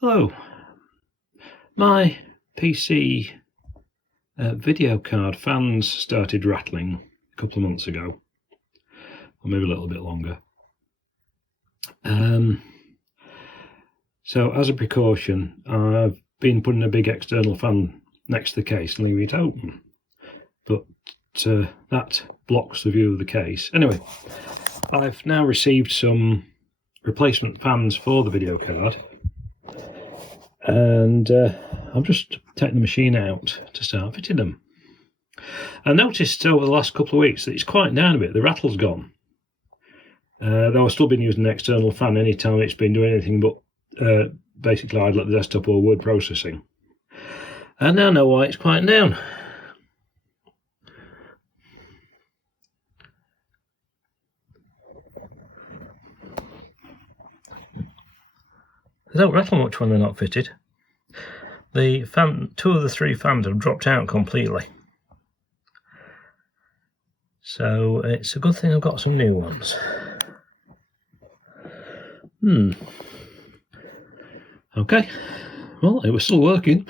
Hello. My PC video card fans started rattling a couple of months ago, or maybe a little bit longer. So as a precaution, I've been putting a big external fan next to the case and leaving it open. But that blocks the view of the case. Anyway, I've now received some replacement fans for the video card. And I'll just take the machine out to start fitting them. I noticed over the last couple of weeks that it's quieted down a bit. The rattle's gone. Though I've still been using an external fan anytime it's been doing anything but basically idle at the desktop or word processing. And now I know why it's quieting down. They don't rattle much when they're not fitted. The fan, 2 of the 3 fans have dropped out completely. So it's a good thing I've got some new ones. Okay, well, it was still working.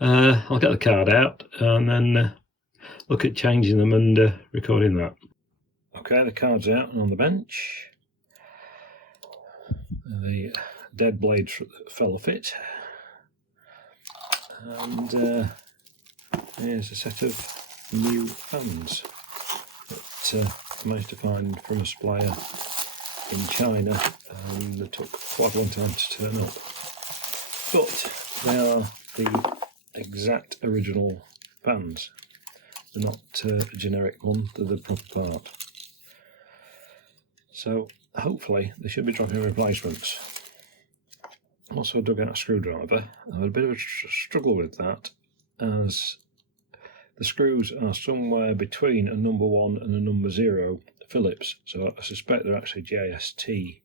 I'll get the card out and then look at changing them and recording that. Okay, the card's out and on the bench. The dead blade fell off it. And here's a set of new fans that I managed to find from a supplier in China, and they took quite a long time to turn up. But they are the exact original fans. They're not a generic one, they're the proper part. So hopefully they should be dropping replacements. Also dug out a screwdriver. I had a bit of a struggle with that, as the screws are somewhere between a number 1 and a number 0 Phillips, so I suspect they're actually JST,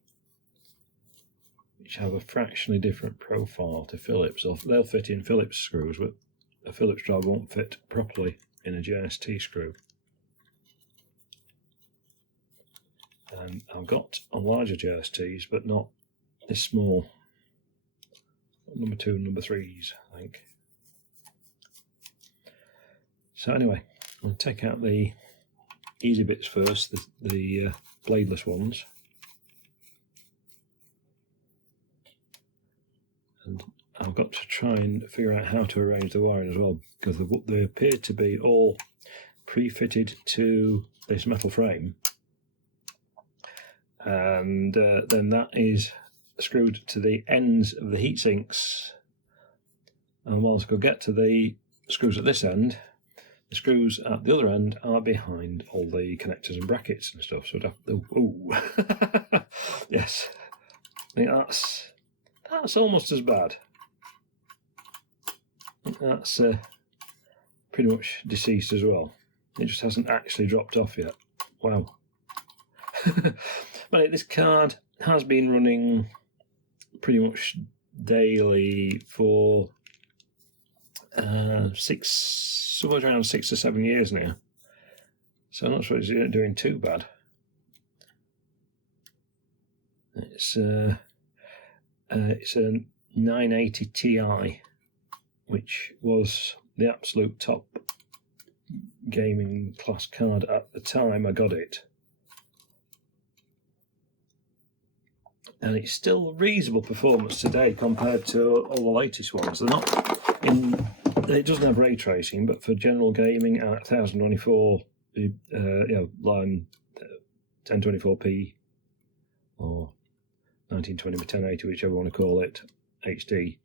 which have a fractionally different profile to Phillips. They'll fit in Phillips screws, but a Phillips driver won't fit properly in a JST screw. And I've got on larger JSTs, but not this small. Number 2 and number 3s, I think. So anyway, I'm going to take out the easy bits first, the bladeless ones. And I've got to try and figure out how to arrange the wiring as well, because they appear to be all pre-fitted to this metal frame. And then that is screwed to the ends of the heat sinks, and once I could get to the screws at this end, the screws at the other end are behind all the connectors and brackets and stuff, so I'd have to, yes, I think that's almost as bad. That's pretty much deceased as well. It just hasn't actually dropped off yet. Wow. But this card has been running pretty much daily for somewhere around 6 or 7 years now, so I'm not sure it's doing too bad. It's a 980 Ti, which was the absolute top gaming class card at the time I got it. And it's still reasonable performance today compared to all the latest ones. They're not in. It doesn't have ray tracing, but for general gaming at 1024, line 1024p or 1920 by 1080, whichever you want to call it, HD.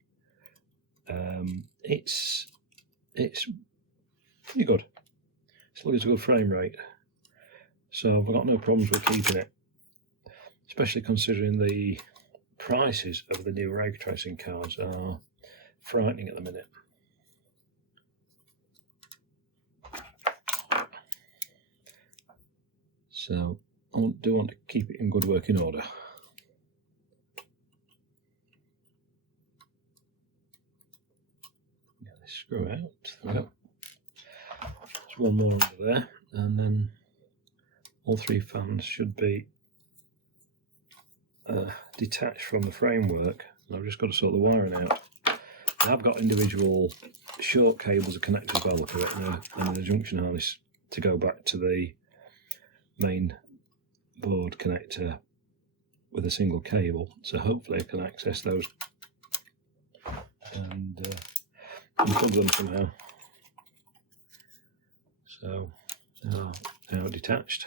It's pretty good. Still gives a good frame rate, so I've got no problems with keeping it. Especially considering the prices of the new ray tracing cards are frightening at the minute. So I do want to keep it in good working order. Get this screw out. There we go. There's one more under there, and then all 3 fans should be detached from the framework. I've just got to sort the wiring out. I've got individual short cables and connectors by the look of it, and a junction harness to go back to the main board connector with a single cable. So hopefully I can access those and unplug them somehow. So now detached.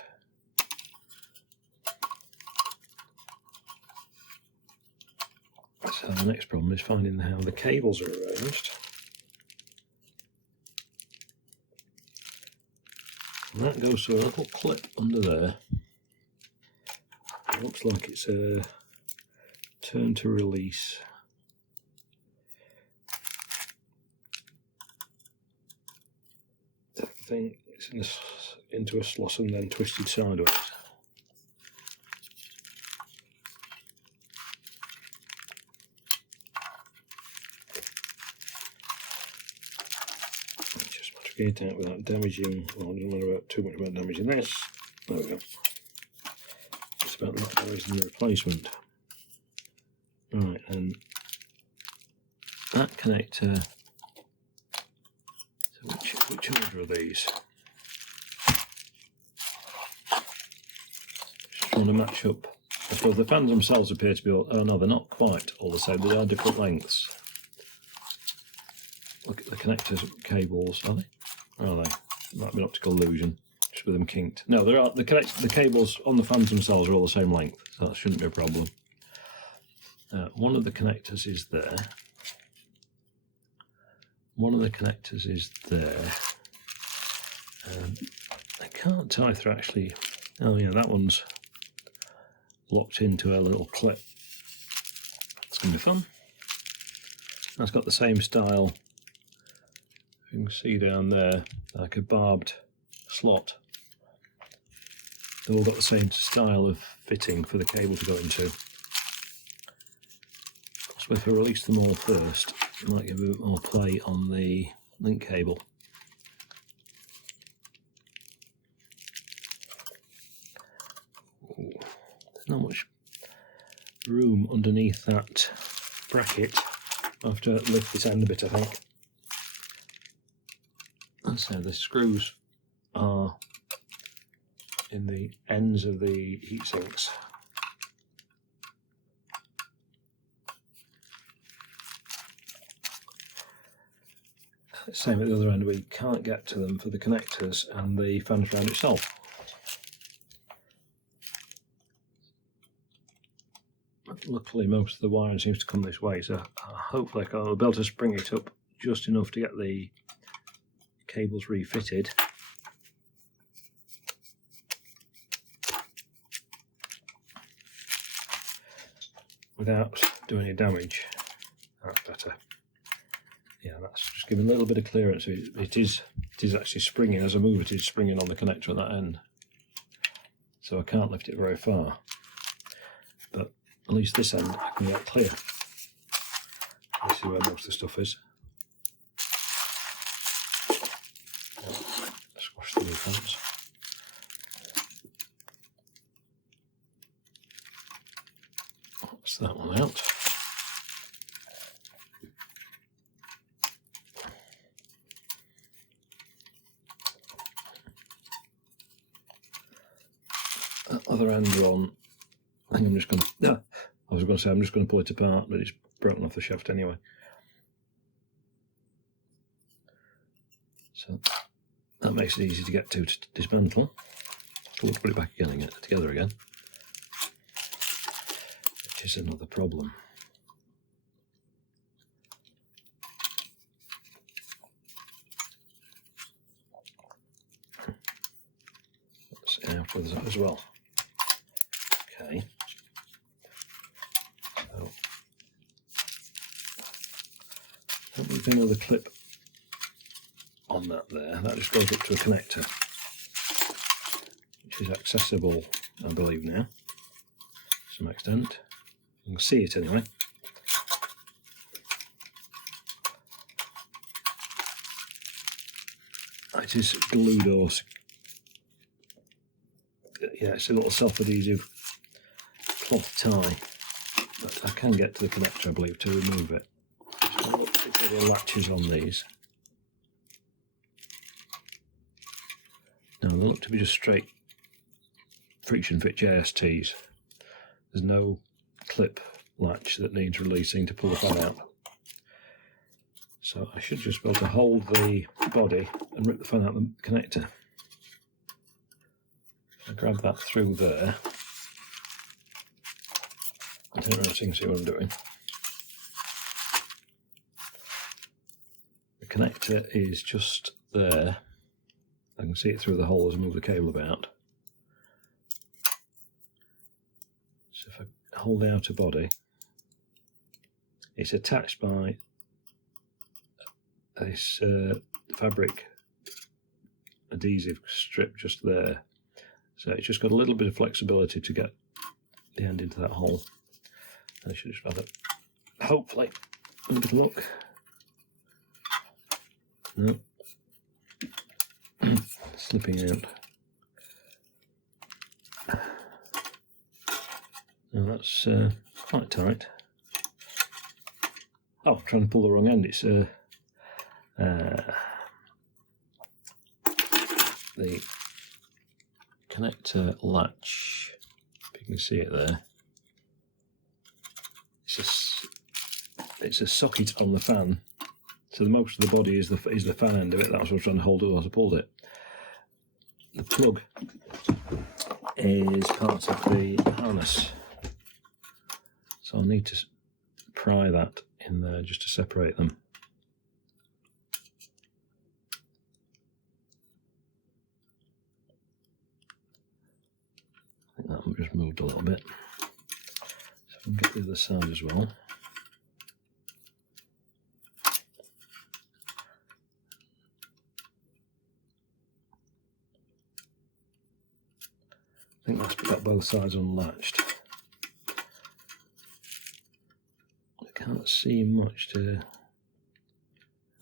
So the next problem is finding how the cables are arranged. And that goes to a little clip under there. It looks like it's a turn to release. I think it's into a slot and then twisted sideways. Just mitigate out without damaging, well, it doesn't matter about too much about damaging this. There we go. It's about not damaging the replacement. Right, and that connector. Which order are these? Just trying to match up. I suppose the fans themselves appear to be all, oh no, they're not quite all the same, they are different lengths. Look at the connectors, cables, are they? Or are they? Might be an optical illusion, just with them kinked. No, there are the cables on the fans themselves are all the same length, so that shouldn't be a problem. One of the connectors is there. One of the connectors is there. I can't tell if they're actually. Oh yeah, that one's locked into a little clip. It's going to be fun. That's got the same style. You can see down there, like a barbed slot. They've all got the same style of fitting for the cable to go into. So if I release them all first, it might give a bit more play on the link cable. Ooh, there's not much room underneath that bracket. I'll have to lift this end a bit, I think. And so the screws are in the ends of the heat sinks. Same at the other end, we can't get to them for the connectors and the fan round itself. But luckily most of the wiring seems to come this way, so hopefully I'll be able to spring it up just enough to get the cables refitted. Without doing any damage. That's better. Yeah, that's just giving a little bit of clearance. It is actually springing as I move it. It's springing on the connector at that end, so I can't lift it very far. But at least this end I can get clear. This is where most of the stuff is. Squash the new fans. That's that one out. Other end on. I think I'm just going to. No, I was going to say I'm just going to pull it apart, but it's broken off the shaft anyway. So that makes it easy to get to dismantle. So we'll put it back again and get it together again, which is another problem. That's out with that as well. Okay. So we've got another clip on that there. That just goes up to a connector, which is accessible, I believe, now to some extent. You can see it anyway. It is glued or yeah, it's a little self-adhesive cloth tie. But I can get to the connector, I believe, to remove it. So look at the latches on these. Now they look to be just straight friction fit JSTs. There's no clip latch that needs releasing to pull the fan out. So I should just be able to hold the body and rip the fan out the connector. I grab that through there. I don't know if you can see what I'm doing. The connector is just there. I can see it through the hole as I move the cable about. So if I hold the outer body, it's attached by this fabric adhesive strip just there. So it's just got a little bit of flexibility to get the end into that hole. I should just have it, hopefully, a bit of luck. No. Slipping out. Now that's quite tight. Oh, I'm trying to pull the wrong end. It's the connector latch, if you can see it there. It's a socket on the fan, so the most of the body is the fan end of it. That's what I was trying to hold it as I pulled it. The plug is part of the harness, so I'll need to pry that in there just to separate them. I think that just moved a little bit. So I can get the other side as well. I think that's got both sides unlatched. I can't see much to...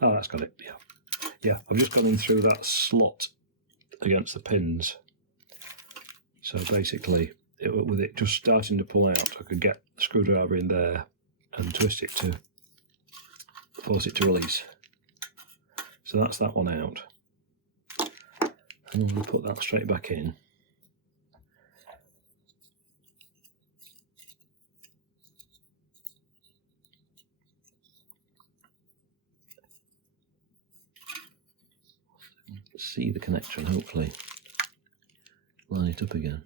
Oh, that's got it, yeah. Yeah, I've just gone in through that slot against the pins. So basically, with it just starting to pull out, I could get the screwdriver in there and twist it to force it to release. So that's that one out. And I'm going to put that straight back in. See the connector and hopefully line it up again.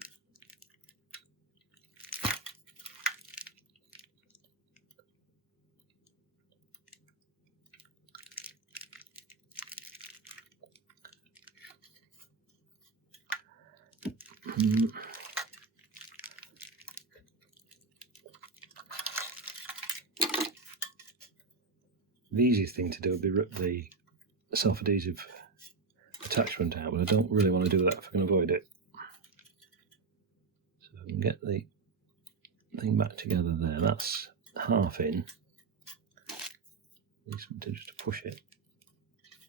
The easiest thing to do would be rip the self-adhesive attachment out, but I don't really want to do that if I can avoid it. So I can get the thing back together there. That's half in. Need something just to push it.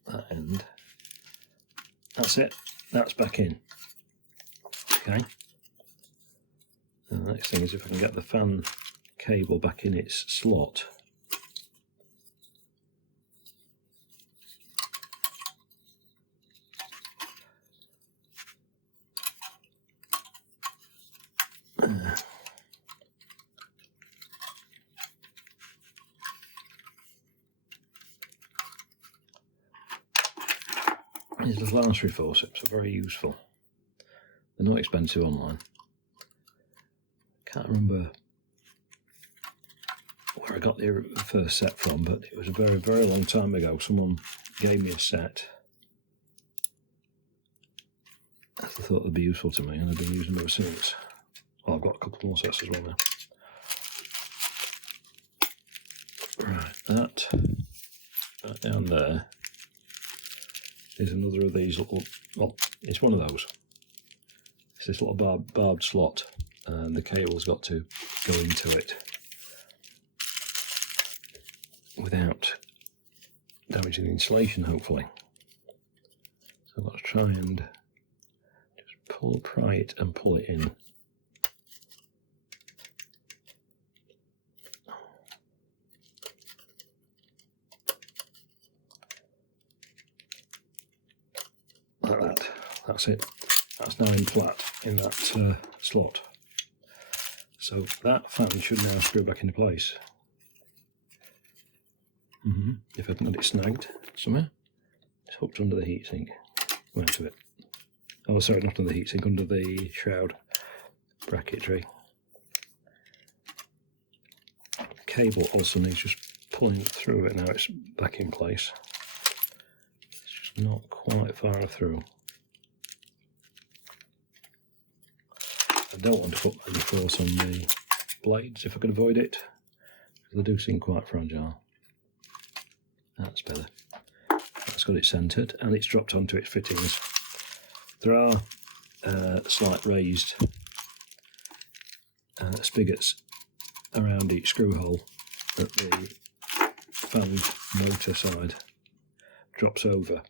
That end. That's it. That's back in. Okay. And the next thing is if I can get the fan cable back in its slot. These little artery forceps are very useful. They're not expensive online. Can't remember where I got the first set from, but it was a very, very long time ago. Someone gave me a set. I thought they'd be useful to me, and I've been using them ever since. Well, I've got a couple more sets as well now. Right, that down there is another of these little, well, it's one of those. It's this little barbed slot, and the cable's got to go into it without damaging the insulation, hopefully. So I've got to try and just pry it and pull it in. That's it. That's now in flat in that slot. So that fan should now screw back into place. If I haven't got it snagged somewhere. It's hooked under the heatsink. Where to it? Oh, sorry, not under the heatsink, under the shroud bracketry. Cable also needs just pulling through it. Now it's back in place. It's just not quite far through. I don't want to put any force on the blades if I can avoid it, because they do seem quite fragile. That's better. That's got it centred and it's dropped onto its fittings. There are slight raised spigots around each screw hole that the fan motor side drops over.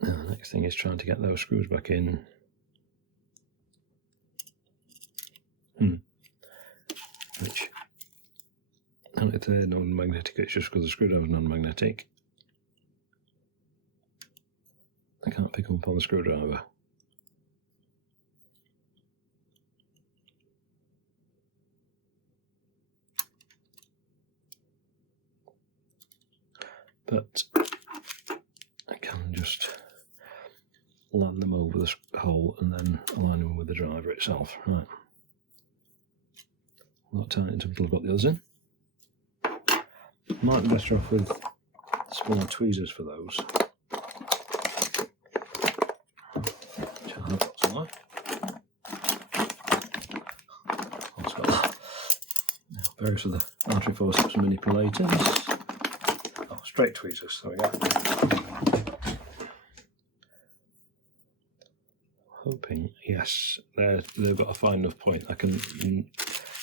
Now the next thing is trying to get those screws back in. Which, and if they're non-magnetic, it's just because the screwdriver is non-magnetic. I can't pick them up on the screwdriver. But I can just land them over the hole and then align them with the driver itself. Right. Not turn it until I've got the others in. Might be better off with small tweezers for those. Which I've got somewhere. Also got various other artery forceps manipulators. Oh, straight tweezers, there we go. Hoping, yes, they've got a fine enough point. I can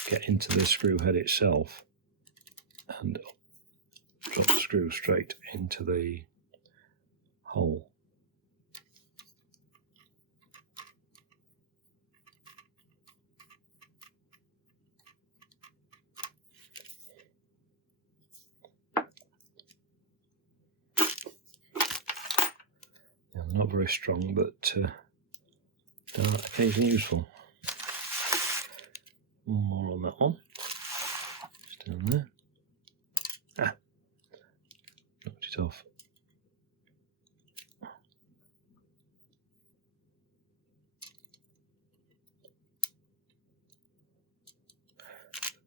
get into the screw head itself and drop the screw straight into the hole. Yeah, they're not very strong, but they are occasionally useful. One more on that one. Just down there. Knocked it off.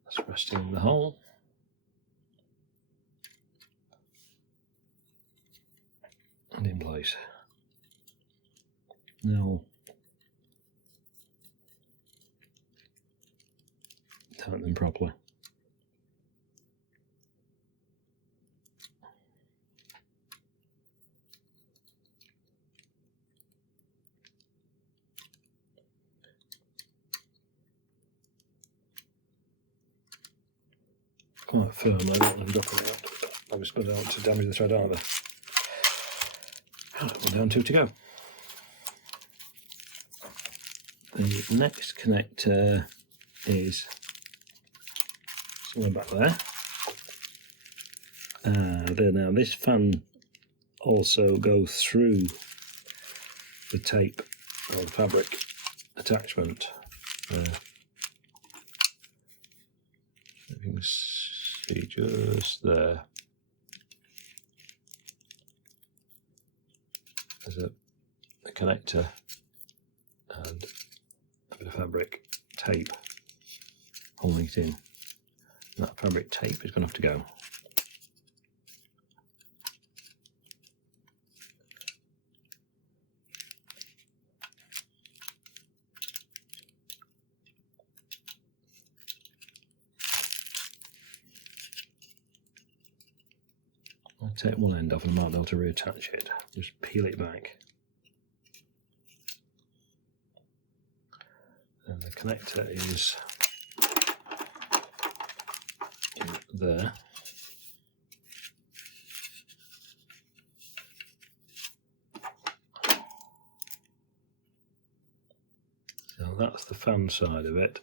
That's resting in the hole. And in place. Now tighten them properly. Quite firm, I don't want them dropping out. Obviously, I don't want to damage the thread either. Right, we're down two to go. The next connector is somewhere back there. Now this fan also goes through the tape or the fabric attachment. You can see just there. There's a connector and a bit of fabric tape holding it in. That fabric tape is going to have to go. I'll take one end off and I might be able to reattach it. Just peel it back. And the connector is in there. So that's the fan side of it.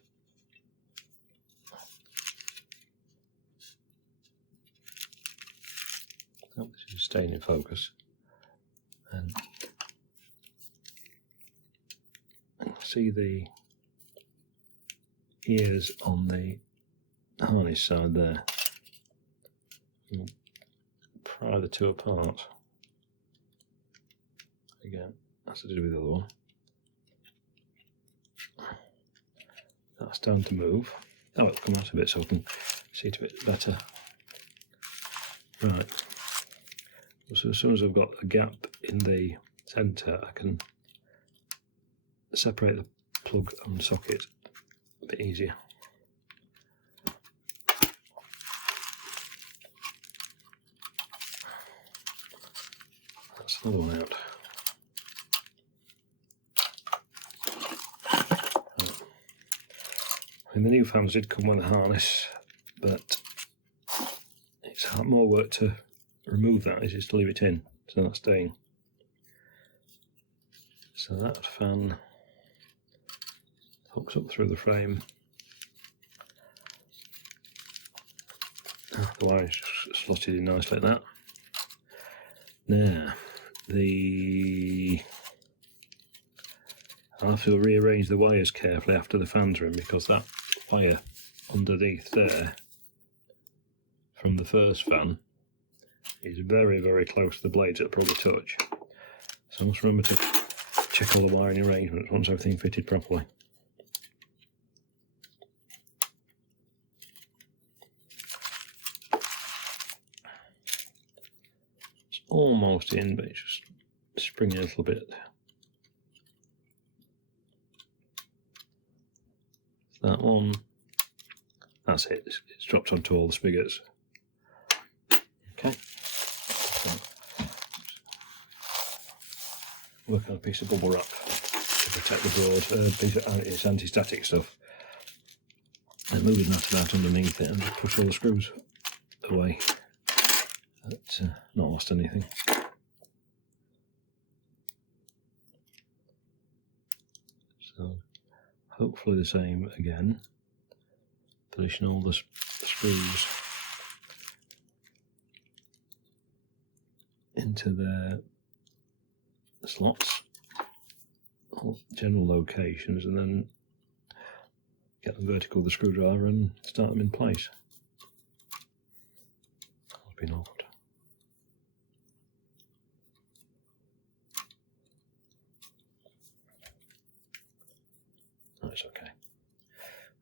Oh, this is staying in focus. And see the ears on the harness side there. We'll pry the two apart. Again, that's to do with the other one. That's down to move. Oh, it'll come out a bit so I can see it a bit better. Right. So as soon as I've got a gap in the centre, I can separate the plug and socket a bit easier. That's another one out. And the new fans did come with a harness, but it's more work to remove that as it is to leave it in, so that's staying. So that fan hooks up through the frame. The wire is just slotted in nicely like that. Now, I'll have to rearrange the wires carefully after the fans are in, because that wire underneath there from the first fan is very, very close to the blades it'll probably touch. So I must remember to check all the wiring arrangements once everything fitted properly. It's almost in, but it's just springing a little bit. That one, that's it, it's dropped onto all the spigots. Okay, so work on a piece of bubble wrap to protect the board. It's anti-static stuff. And moving that about underneath it and push all the screws away. But not lost anything. So hopefully the same again. Position all the screws into their slots, general locations, and then get them vertical with the screwdriver and start them in place. That's been awkward. That's okay.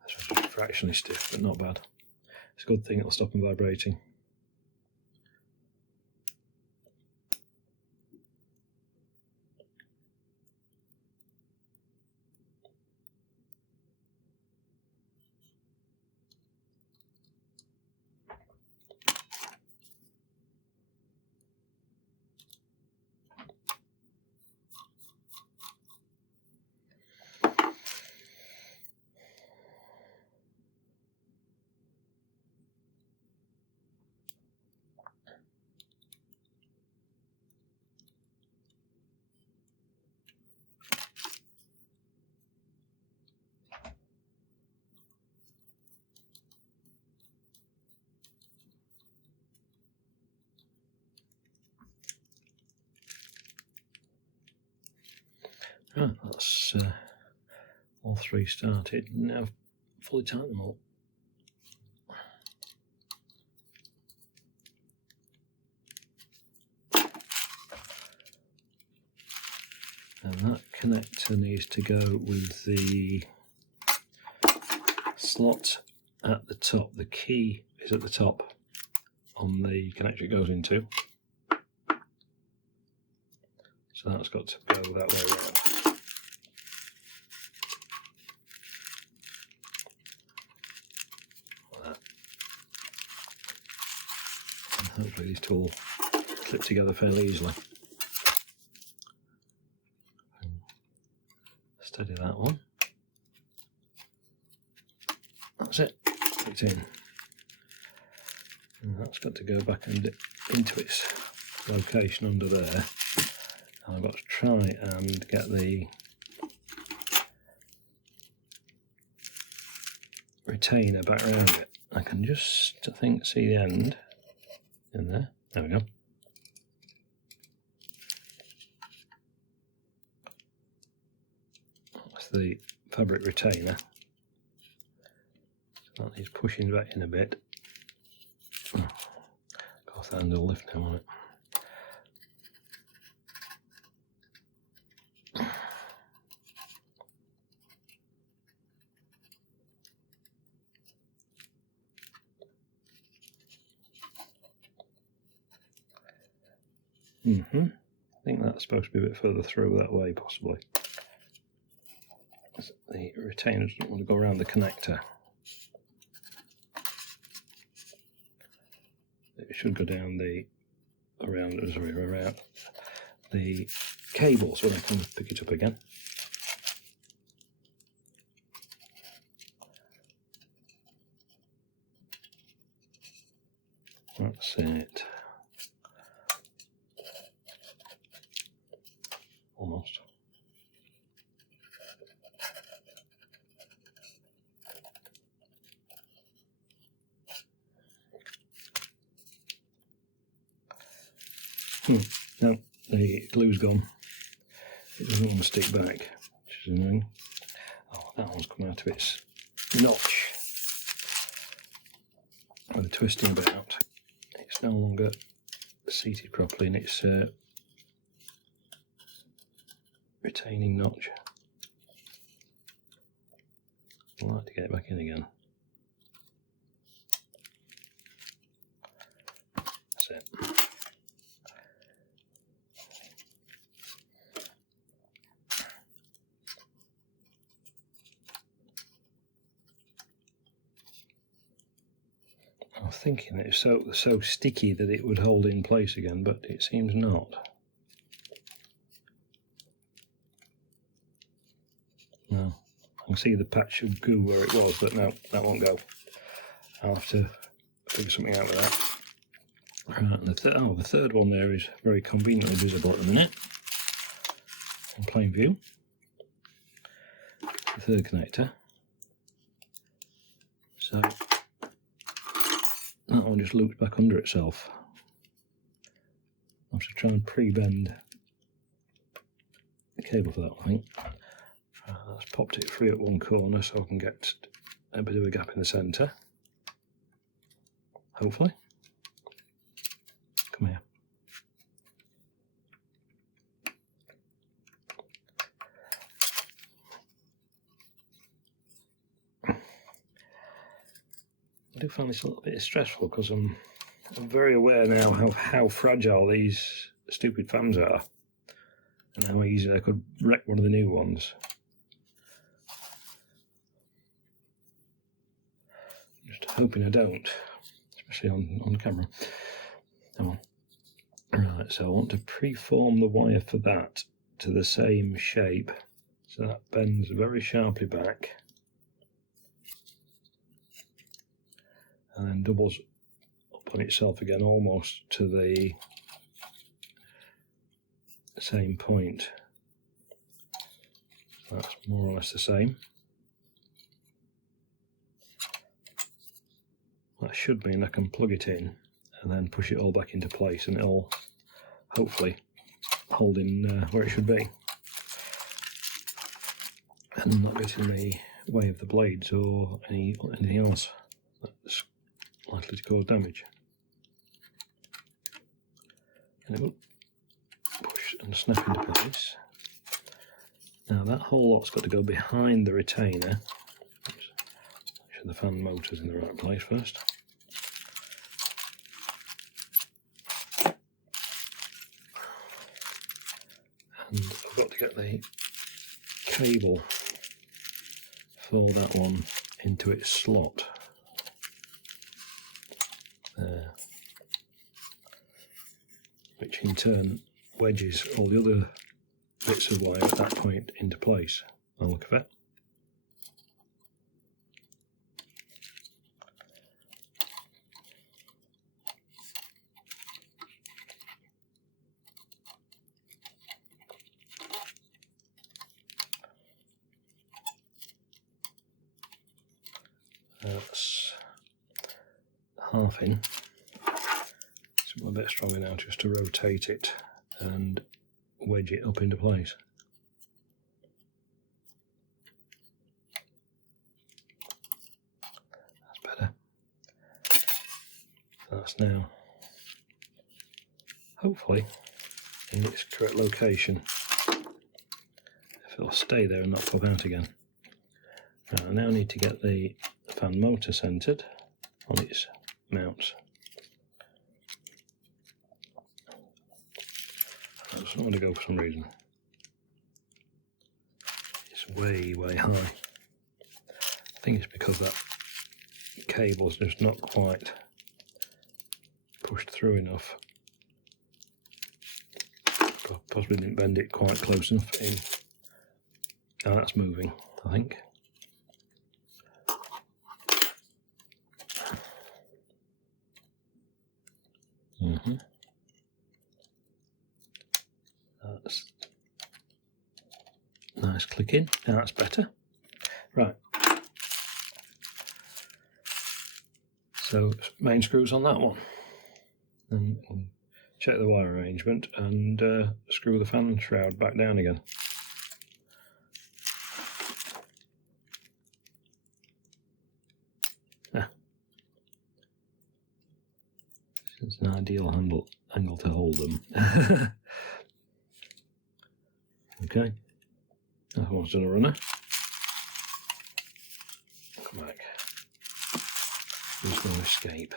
That's fractionally stiff, but not bad. It's a good thing it'll stop them vibrating. Ah, that's all three started. Now fully tighten them all. And that connector needs to go with the slot at the top. The key is at the top on the connector it goes into. So that's got to go that way around. Like that. And hopefully these two will clip together fairly easily. Steady that one. That's it. It's in. And that's got to go back and into its location under there. And I've got to try and get the retainer back around it. I can just, I think, see the end in there. There we go. the fabric retainer. So that needs pushing back in a bit. Got the handle lift now on it. I think that's supposed to be a bit further through that way, possibly. The retainer doesn't want to go around the connector. It should go down around the cable so I can pick it up again. That's it. Almost. No, the glue's gone. It doesn't want to stick back, which is annoying. Oh, that one's come out of its notch. And the twisting about. It's no longer seated properly in its retaining notch. I'd like to get it back in again. That's it. I was thinking it was so sticky that it would hold in place again, but it seems not. No, I can see the patch of goo where it was, but no, that won't go. I'll have to figure something out with that. Right, and the third one there is very conveniently visible at the minute, in plain view. The third connector. So that one just loops back under itself. I have to try and pre-bend the cable for that, I think. That's popped it free at one corner so I can get a bit of a gap in the centre. Hopefully. Come here. I do find this a little bit stressful because I'm very aware now how fragile these stupid fans are and how easily I could wreck one of the new ones. Just hoping I don't, especially on camera. Come on. Right, so I want to preform the wire for that to the same shape so that bends very sharply back and then doubles up on itself again almost to the same point. That's more or less the same. That should mean I can plug it in and then push it all back into place and it'll hopefully hold in where it should be and not get in the way of the blades or anything else that's likely to cause damage. And it will push and snap into place. Now that whole lot's got to go behind the retainer. Make sure the fan motor's in the right place first. And I've got to get the cable for that one into its slot there, which in turn wedges all the other bits of wire at that point into place. By the look of it. That's half in. So I'm a bit stronger now just to rotate it and wedge it up into place. That's now hopefully in its correct location. If it'll stay there and not pop out again. Right, I now need to get the fan motor centered on its mounts. I just don't want to go for some reason. It's way, way high. I think it's because that cable's just not quite pushed through enough. Possibly didn't bend it quite close enough in. Oh, that's moving, I think. That's nice clicking. Now that's better. Right. So main screws on that one. And check the wire arrangement and screw the fan shroud back down again. It's an ideal angle to hold them. Okay, that one's done a runner. Come back. There's no escape.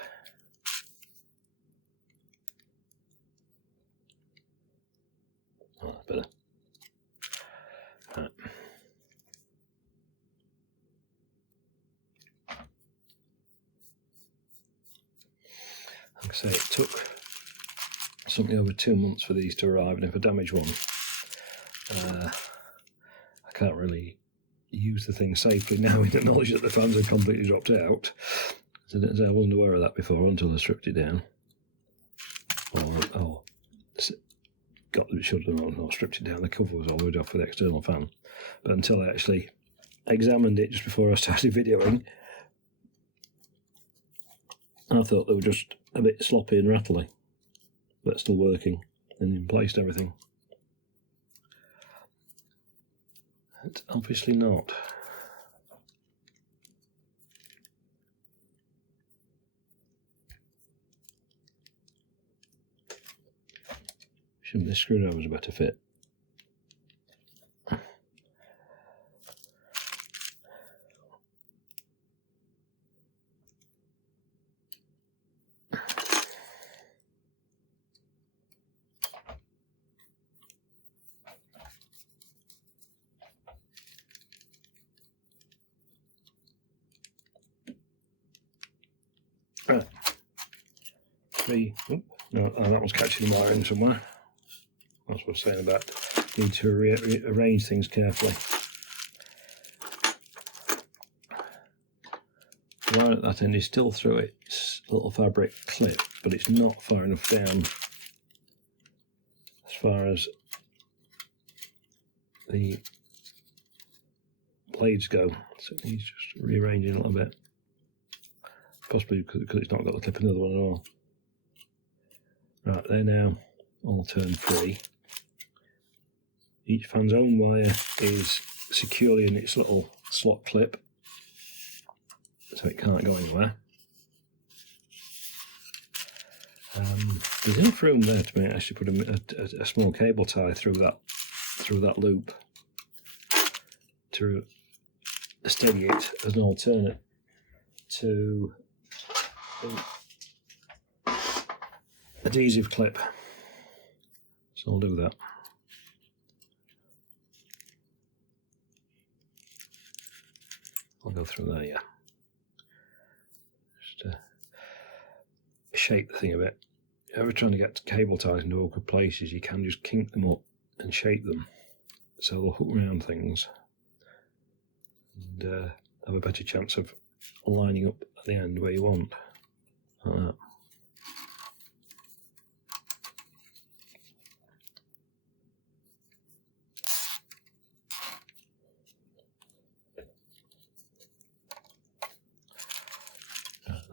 Oh, that's better. Right. Like I say, it took something over 2 months for these to arrive, and if I damage one, I can't really use the thing safely now in the knowledge that the fans have completely dropped out. So I wasn't aware of that before until I stripped it down. Not stripped it down, the cover was already off for the external fan. But until I actually examined it just before I started videoing, I thought they were just a bit sloppy and rattly, but still working and in place and everything. It's obviously not. Shouldn't this screwdriver was a better fit? Right. No, that one's catching the wiring somewhere. That's what I was saying about need to arrange things carefully. The wire at that end is still through its little fabric clip, but it's not far enough down as far as the blades go, so it needs just rearranging a little bit. Possibly because it's not got the clip in the other one at all. Right, they're now all turned free. Each fan's own wire is securely in its little slot clip, so it can't go anywhere. There's enough room there to actually put a small cable tie through that loop to steady it as an alternate to adhesive clip. So I'll do that. I'll go through there, yeah. Just shape the thing a bit. If you're ever trying to get cable ties into awkward places, you can just kink them up and shape them so they'll hook around things and have a better chance of lining up at the end where you want. Like that.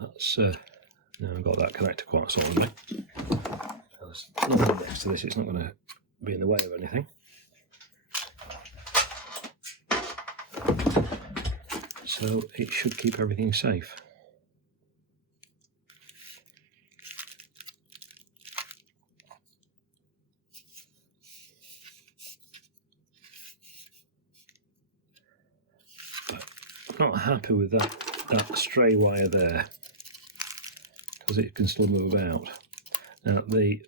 That's now I've got that connector quite solidly. There's nothing next to this, it's not going to be in the way of anything. So it should keep everything safe. not happy with that stray wire there, because it can still move about. Now the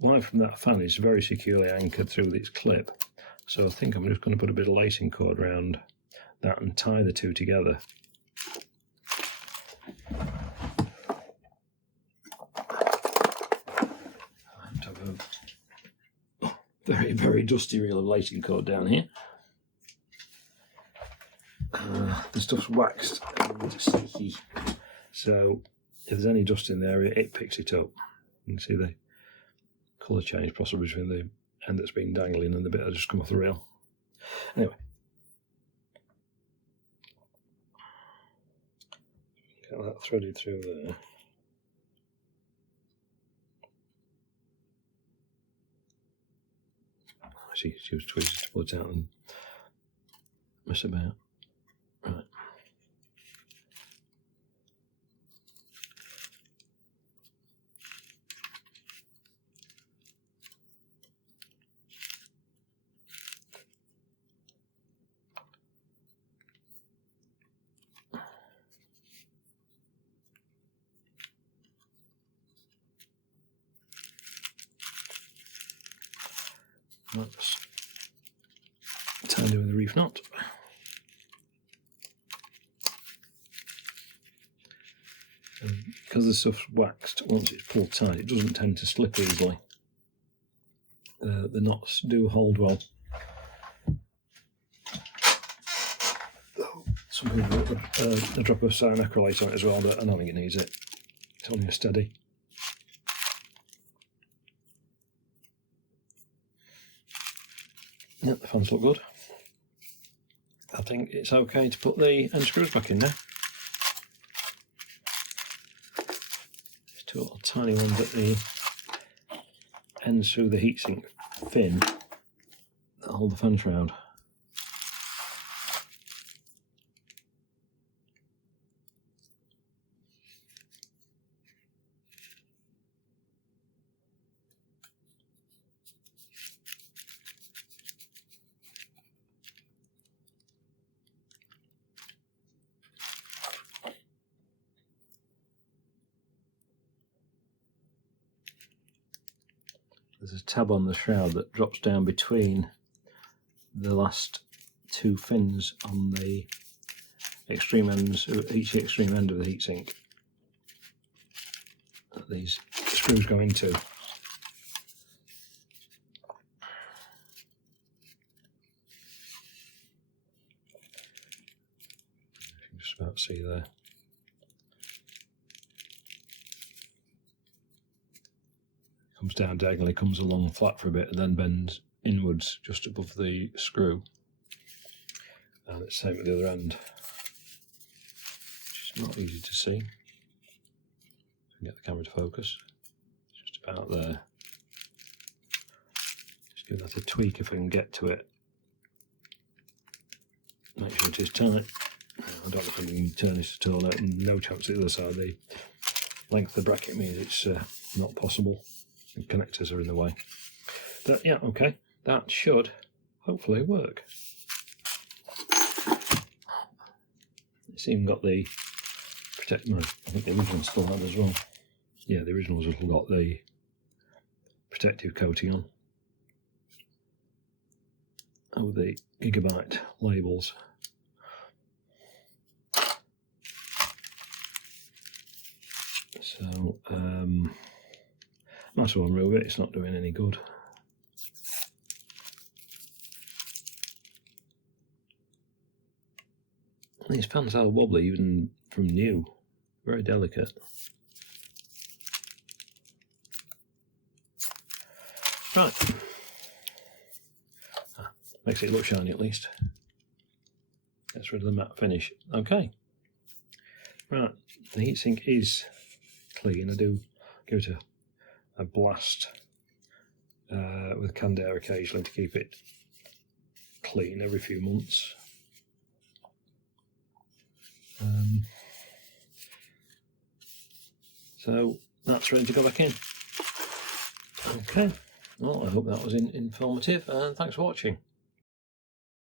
wire from that fan is very securely anchored through this clip, so I think I'm just going to put a bit of lacing cord around that and tie the two together. I have a very, very dusty reel of lacing cord down here. The stuff's waxed and sticky, so if there's any dust in there, it picks it up. You can see the colour change possibly between the end that's been dangling and the bit that just come off the reel. Anyway, get that threaded through there. She was tweezers to pull it out and mess about. Right. That's tied with the reef knot. Because the stuff's waxed, once it's pulled tight, it doesn't tend to slip easily. The knots do hold well. Some people put a drop of cyanacrylate on it as well, but I don't think it needs it. It's only a steady. Yeah, the fans look good. I think it's okay to put the end screws back in now. Just two little tiny ones at the ends through the heatsink fin that hold the fan shroud. There's a tab on the shroud that drops down between the last two fins on the extreme ends, each extreme end of the heatsink that these screws go into. You can just about see there. Comes down diagonally, comes along flat for a bit, and then bends inwards just above the screw. And it's the same at the other end. Which is not easy to see. Get the camera to focus. It's just about there. Just give that a tweak if I can get to it. Make sure it is tight. I don't know if I can turn this at all. No chance at the other side. The length of the bracket means it's not possible. The connectors are in the way. But yeah, okay. That should hopefully work. It's even got the protect. No, I think the original still had as well. Yeah, the original's have got the protective coating on. Oh, the Gigabyte labels. So, might as well remove it, it's not doing any good. These fans are wobbly even from new, very delicate. Right, makes it look shiny at least. Gets rid of the matte finish. Okay, right, the heatsink is clean. I do give it a blast with canned air occasionally to keep it clean every few months. So that's ready to go back in. Okay, well, I hope that was informative, and thanks for watching.